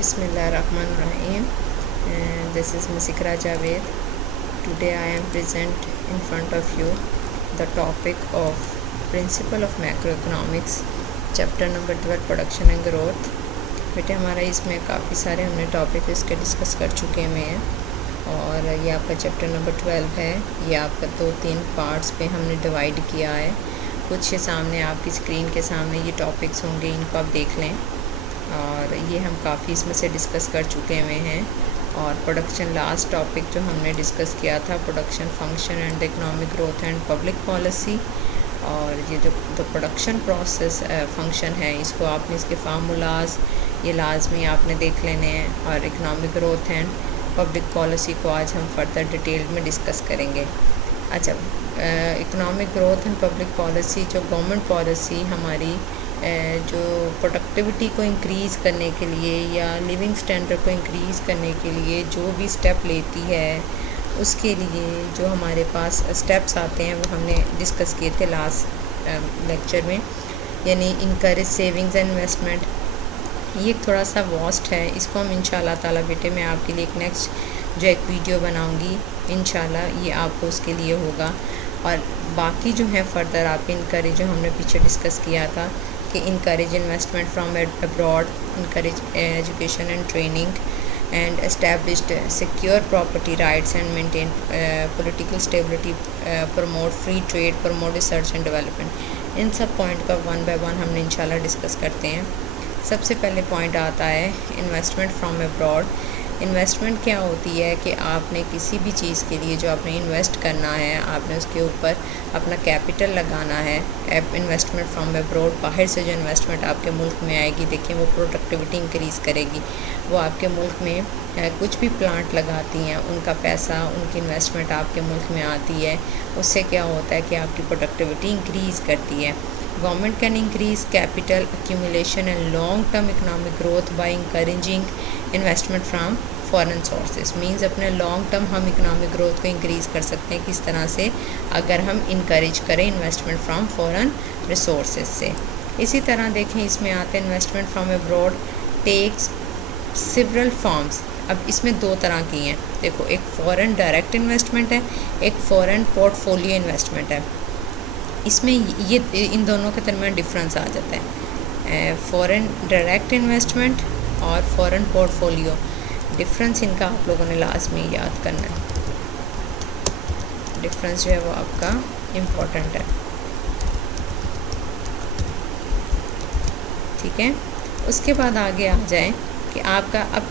Bismillahirrahmanirrahim. This is Ms. Ikra Javed. Today I am present in front of you the topic of Principle of Macroeconomics, Chapter number 12 Production and Growth. बेटे हमारा इसमें काफ़ी सारे हमने topic इसके discuss कर चुके हुए हैं और ये आपका चैप्टर नंबर 12 है। ये आपका 2-3 पार्ट्स पे हमने डिवाइड किया है। कुछ सामने आपकी स्क्रीन के सामने ये टॉपिक्स होंगे, इनको आप देख लें। और ये हम काफ़ी इसमें से डिस्कस कर चुके हुए हैं। और प्रोडक्शन लास्ट टॉपिक जो हमने डिस्कस किया था, production function and economic growth and public policy. और ये जो प्रोडक्शन प्रोसेस फंक्शन है, इसको आपने इसके फार्मूलाज ये लाजमी आपने देख लेने हैं। और economic growth and public policy को आज हम फर्दर डिटेल में डिस्कस करेंगे। अच्छा, economic growth and public policy जो गवर्नमेंट पॉलिसी हमारी जो प्रोडक्टिविटी को इंक्रीज़ करने के लिए या लिविंग स्टैंडर्ड को इंक्रीज़ करने के लिए जो भी स्टेप लेती है, उसके लिए जो हमारे पास स्टेप्स आते हैं वो हमने डिस्कस किए थे लास्ट लेक्चर में। यानी इनकरेज सेविंग्स एंड इन्वेस्टमेंट, ये थोड़ा सा वास्ट है। इसको हम इंशाल्लाह ताला बेटे मैं आपके लिए एक नेक्स्ट जो एक वीडियो बनाऊंगी, इंशाल्लाह ये आपको उसके लिए होगा। और बाकी जो है फर्दर आप इनकरेज जो हमने पीछे डिस्कस किया था कि encourage investment from abroad, encourage education and training and established secure property rights and maintain political stability, promote free trade, promote research and development. इन सब पॉइंट का वन बाय वन हमने इंशाल्लाह डिस्कस करते हैं। सबसे पहले पॉइंट आता है इन्वेस्टमेंट फ्रॉम अब्रॉड। इन्वेस्टमेंट क्या होती है कि आपने किसी भी चीज़ के लिए जो आपने इन्वेस्ट करना है, आपने उसके ऊपर अपना कैपिटल लगाना है। इन्वेस्टमेंट फ्रॉम अब्रॉड, बाहर से जो इन्वेस्टमेंट आपके मुल्क में आएगी, देखिए वो प्रोडक्टिविटी इंक्रीज़ करेगी। वो आपके मुल्क में कुछ भी प्लांट लगाती हैं, उनका पैसा, उनकी इन्वेस्टमेंट आपके मुल्क में आती है। उससे क्या होता है कि आपकी प्रोडक्टिविटी इंक्रीज़ करती है। Government can increase capital accumulation and long-term economic growth by encouraging investment from foreign sources. Means अपने long term हम economic growth को increase कर सकते हैं किस तरह से, अगर हम encourage करें investment from foreign resources से। इसी तरह देखें इसमें आते हैं investment from abroad takes several forms। अब इसमें दो तरह की हैं। देखो, एक foreign direct investment है, एक foreign portfolio investment है। इसमें ये इन दोनों के दरमियान डिफरेंस आ जाता है, फॉरेन डायरेक्ट इन्वेस्टमेंट और फॉरेन पोर्टफोलियो। डिफरेंस इनका आप लोगों ने लाजमी याद करना है। डिफरेंस जो है वो आपका इम्पोर्टेंट है, ठीक है। उसके बाद आगे आ जाए कि आपका अब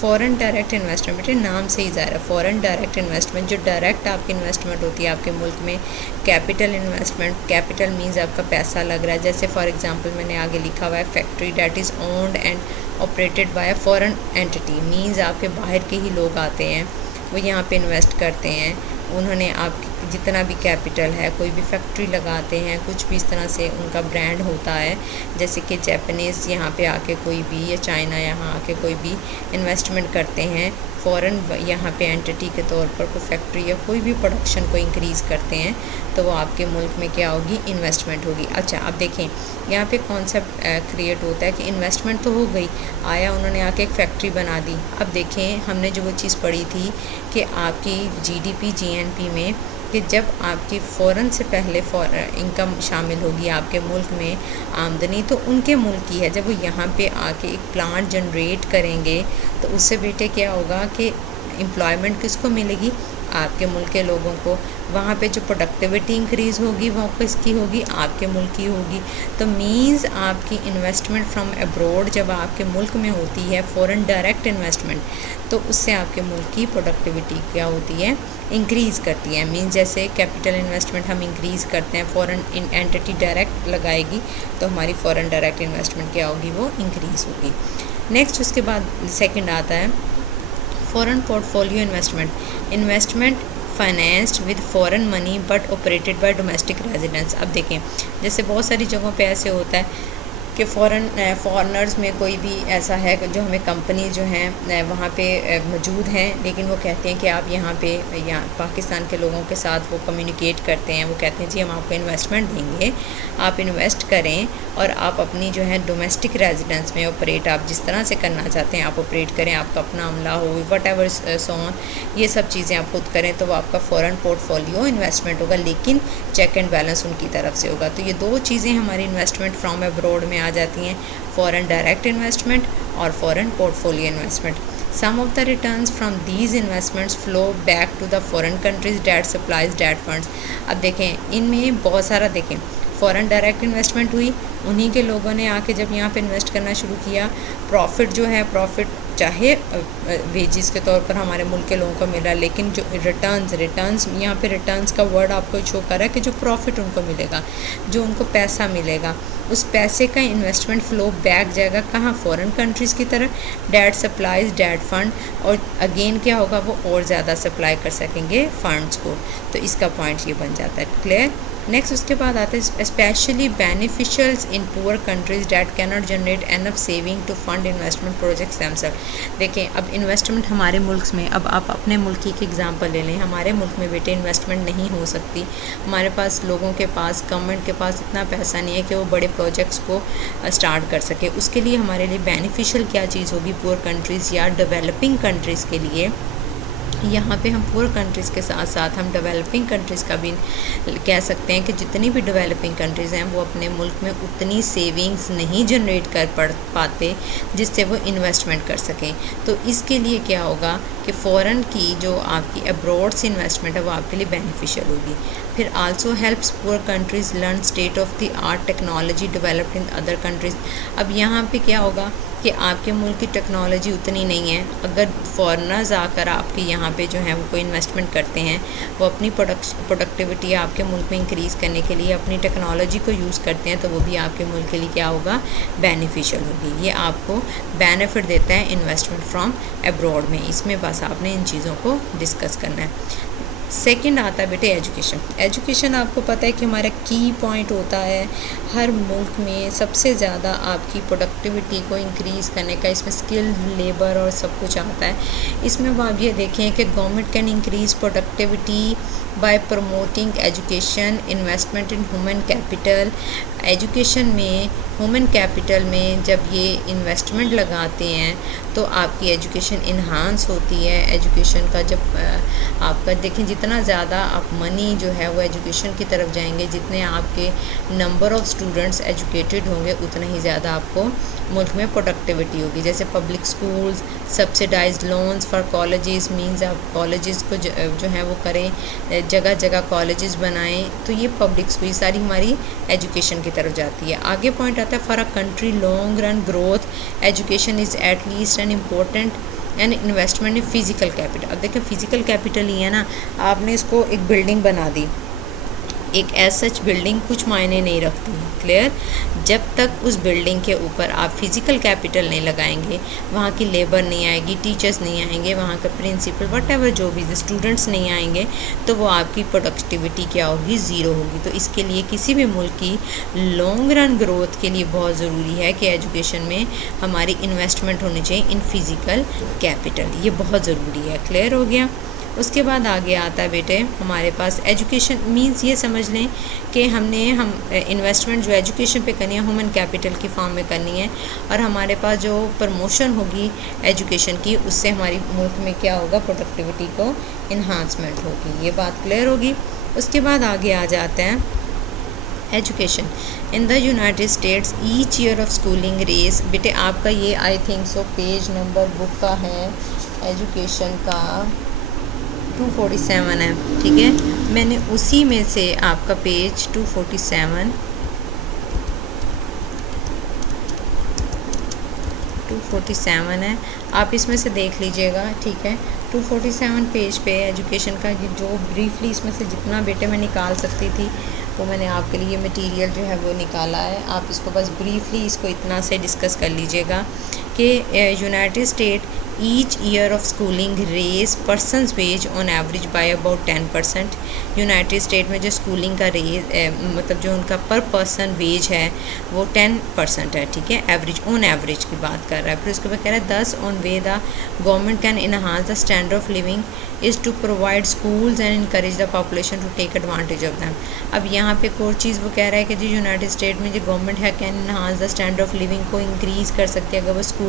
फ़ॉरेन डायरेक्ट इन्वेस्टमेंट, नाम से ही ज़ाहिर है फ़ॉरेन डायरेक्ट इन्वेस्टमेंट, जो डायरेक्ट आपकी इन्वेस्टमेंट होती है आपके मुल्क में। कैपिटल इन्वेस्टमेंट, कैपिटल मींस आपका पैसा लग रहा है। जैसे फॉर एग्जांपल मैंने आगे लिखा हुआ है factory that is owned and operated by a foreign entity. Means आपके बाहर के ही लोग आते हैं, वो यहाँ पे इन्वेस्ट करते हैं। उन्होंने आप जितना भी कैपिटल है, कोई भी फैक्ट्री लगाते हैं, कुछ भी इस तरह से उनका ब्रांड होता है। जैसे कि जापानीज़ यहाँ पे आके कोई भी, या चाइना यहाँ आके कोई भी इन्वेस्टमेंट करते हैं फ़ॉरेन यहाँ पे एंटिटी के तौर पर, कोई फैक्ट्री या कोई भी प्रोडक्शन को इंक्रीज़ करते हैं, तो वो आपके मुल्क में क्या होगी, इन्वेस्टमेंट होगी। अच्छा, अब देखें यहाँ पे कॉन्सेप्ट क्रिएट होता है कि इन्वेस्टमेंट तो हो गई, आया उन्होंने आके एक फैक्ट्री बना दी। अब देखें हमने जो वो चीज़ पढ़ी थी कि आपकी GDP GNP में कि जब आपकी फ़ौरन से पहले इनकम शामिल होगी आपके मुल्क में, आमदनी तो उनके मुल्क की है। जब वो यहाँ पे आके एक प्लांट जनरेट करेंगे तो उससे बेटे क्या होगा कि एम्प्लॉयमेंट किसको मिलेगी, आपके मुल्क के लोगों को। वहाँ पे जो प्रोडक्टिविटी इंक्रीज़ होगी वो किसकी होगी, आपके मुल्क की होगी। तो मींस आपकी इन्वेस्टमेंट फ्रॉम अब्रॉड जब आपके मुल्क में होती है, फॉरेन डायरेक्ट इन्वेस्टमेंट, तो उससे आपके मुल्क की प्रोडक्टिविटी क्या होती है, इंक्रीज़ करती है। मींस जैसे कैपिटल इन्वेस्टमेंट हम इंक्रीज़ करते हैं, फॉरेन एंटिटी डायरेक्ट लगाएगी तो हमारी फॉरेन डायरेक्ट इन्वेस्टमेंट क्या होगी, वो इंक्रीज़ होगी। नेक्स्ट उसके बाद सेकंड आता है foreign portfolio investment, investment financed with foreign money but operated by domestic residents. अब देखें जैसे बहुत सारी जगहों पे ऐसे होता है कि फॉरेनर्स में कोई भी ऐसा है जो हमें कंपनी जो हैं वहाँ पे मौजूद हैं, लेकिन वो कहते हैं कि आप यहाँ पे पाकिस्तान के लोगों के साथ वो कम्युनिकेट करते हैं, वो कहते हैं जी हम आपको इन्वेस्टमेंट देंगे, आप इन्वेस्ट करें और आप अपनी जो है डोमेस्टिक रेजिडेंस में ऑपरेट आप जिस तरह से करना चाहते हैं आप ऑपरेट करें, आपका अपना अमला हो, वट एवर सो ऑन, ये सब चीज़ें आप खुद करें, तो वो आपका फ़ॉरेन पोर्टफोलियो इन्वेस्टमेंट होगा, लेकिन चेक एंड बैलेंस उनकी तरफ से होगा। तो ये दो चीज़ें हमारी इन्वेस्टमेंट फ्रॉम अब्रॉड में आ जाती हैं, फॉरेन डायरेक्ट इन्वेस्टमेंट और foreign portfolio investment. Some of the returns from these investments flow back to the foreign countries that supplies debt funds। अब देखें इनमें बहुत सारा, देखें फ़ॉरेन डायरेक्ट इन्वेस्टमेंट हुई, उन्हीं के लोगों ने आके जब यहाँ पे इन्वेस्ट करना शुरू किया, प्रॉफिट जो है प्रॉफिट चाहे वेजिस के तौर पर हमारे मुल्क के लोगों को मिला, लेकिन जो रिटर्न्स यहाँ पे रिटर्न्स का वर्ड आपको शो कर रहा है कि जो प्रॉफिट उनको मिलेगा, जो उनको पैसा मिलेगा, उस पैसे का इन्वेस्टमेंट फ्लो बैक जाएगा कहाँ, फॉरेन कंट्रीज़ की तरफ, डेट सप्लाईज डेट फंड, और अगेन क्या होगा, वो और ज़्यादा सप्लाई कर सकेंगे फंड्स को। तो इसका पॉइंट ये बन जाता है, क्लियर। नेक्स्ट उसके बाद आता है specially beneficials in poor countries that cannot generate enough saving to fund investment projects themselves. देखें अब इन्वेस्टमेंट हमारे मुल्क में, अब आप अपने मुल्क की एक एग्जांपल ले लें, हमारे मुल्क में बेटे इन्वेस्टमेंट नहीं हो सकती, हमारे पास लोगों के पास, गवर्नमेंट के पास इतना पैसा नहीं है कि वो बड़े प्रोजेक्ट्स को स्टार्ट कर सके। उसके लिए हमारे लिए बेनिफिशियल क्या चीज़ होगी, पुअर कंट्रीज़ या डेवलपिंग कंट्रीज़ के लिए, यहाँ पे हम पुअर कंट्रीज़ के साथ साथ हम डेवलपिंग कंट्रीज़ का भी कह सकते हैं कि जितनी भी डेवलपिंग कंट्रीज़ हैं वो अपने मुल्क में उतनी सेविंग्स नहीं जनरेट कर पाते जिससे वो इन्वेस्टमेंट कर सकें। तो इसके लिए क्या होगा कि फ़ॉरेन की जो आपकी अब्रॉड से इन्वेस्टमेंट है वो आपके लिए बेनिफिशियल होगी। फिर also helps poor countries learn state of the art technology developed in other countries. अब यहाँ पे क्या होगा कि आपके मुल्क की टेक्नोलॉजी उतनी नहीं है, अगर फॉरेनर्स आकर आपके यहाँ पे जो है वो कोई इन्वेस्टमेंट करते हैं, वो अपनी प्रोडक्टिविटी आपके मुल्क में इंक्रीज़ करने के लिए अपनी टेक्नोलॉजी को यूज़ करते हैं, तो वो भी आपके मुल्क के लिए क्या होगा, बेनिफिशियल होगी। ये आपको बेनिफिट देता है इन्वेस्टमेंट फ्रॉम अब्रॉड में। इसमें बस आपने इन चीज़ों को डिस्कस करना है। सेकंड आता है बेटे एजुकेशन। एजुकेशन आपको पता है कि हमारा की पॉइंट होता है, हर मुल्क में सबसे ज़्यादा आपकी प्रोडक्टिविटी को इंक्रीज़ करने का, इसमें स्किल लेबर और सब कुछ आता है। इसमें अब आप ये देखें कि government can increase productivity bye promoting education, investment in human capital. Education में, ह्यूमन कैपिटल में जब ये इन्वेस्टमेंट लगाते हैं तो आपकी एजुकेशन इन्हांस होती है। एजुकेशन का जब आपका देखें जितना ज़्यादा आप मनी जो है वो एजुकेशन की तरफ जाएंगे, जितने आपके नंबर ऑफ़ स्टूडेंट्स एजुकेटेड होंगे, उतना ही ज़्यादा आपको मुल्क में प्रोडक्टिविटी होगी। जैसे public schools, subsidised loans for colleges, means आप कॉलेजेस को जो है वो करें, जगह जगह कॉलेजेस बनाएं, तो ये पब्लिक स्कूल सारी हमारी एजुकेशन की तरफ जाती है। आगे पॉइंट आता है for a country long run growth, education is at least an important and investment in physical capital. अब देखें फिज़िकल कैपिटल ही है ना, आपने इसको एक बिल्डिंग बना दी, एक एज सच बिल्डिंग कुछ मायने नहीं रखती, क्लियर। जब तक उस बिल्डिंग के ऊपर आप फिज़िकल कैपिटल नहीं लगाएंगे, वहाँ की लेबर नहीं आएगी, टीचर्स नहीं आएंगे, वहाँ का प्रिंसिपल वट एवर जो भी स्टूडेंट्स नहीं आएंगे, तो वो आपकी प्रोडक्टिविटी क्या होगी, ज़ीरो होगी। तो इसके लिए किसी भी मुल्क की लॉन्ग रन ग्रोथ के लिए बहुत ज़रूरी है कि एजुकेशन में हमारी इन्वेस्टमेंट होनी चाहिए इन फिज़िकल कैपिटल, ये बहुत ज़रूरी है, क्लियर हो गया। उसके बाद आगे आता है बेटे हमारे पास एजुकेशन मींस ये समझ लें कि हम इन्वेस्टमेंट जो एजुकेशन पे करनी है ह्यूमन कैपिटल की फॉर्म में करनी है, और हमारे पास जो प्रमोशन होगी एजुकेशन की, उससे हमारी मुल्क में क्या होगा, प्रोडक्टिविटी को इन्हांसमेंट होगी। ये बात क्लियर होगी। उसके बाद आगे आ जाते हैं education in the United States each year of schooling raises. बेटे आपका ये I think so page number book का है एजुकेशन का 247 है, ठीक है। मैंने उसी में से आपका पेज 247 है, आप इसमें से देख लीजिएगा, ठीक है। 247 पेज पे एजुकेशन का जो ब्रीफली इसमें से जितना बेटे मैं निकाल सकती थी वो मैंने आपके लिए मटेरियल जो है वो निकाला है। आप इसको बस ब्रीफली इसको इतना से डिस्कस कर लीजिएगा कि United state each year of schooling raise person's wage on average by about 10%. United state में जो स्कूलिंग का मतलब जो उनका पर पर्सन वेज है वो 10% है, ठीक है, एवरेज, ऑन एवरेज की बात कर रहा है। फिर उसके बाद कह रहा है thus one way the government can enhance the standard of living is to provide schools and encourage the population to take advantage of them. अब यहाँ पे एक और चीज़ वो कह रहा है कि जो यूनाइटेड स्टेट में जो गवर्नमेंट है can enhance the standard of living को इंक्रीज़ कर सकती है अगर वो स्कूल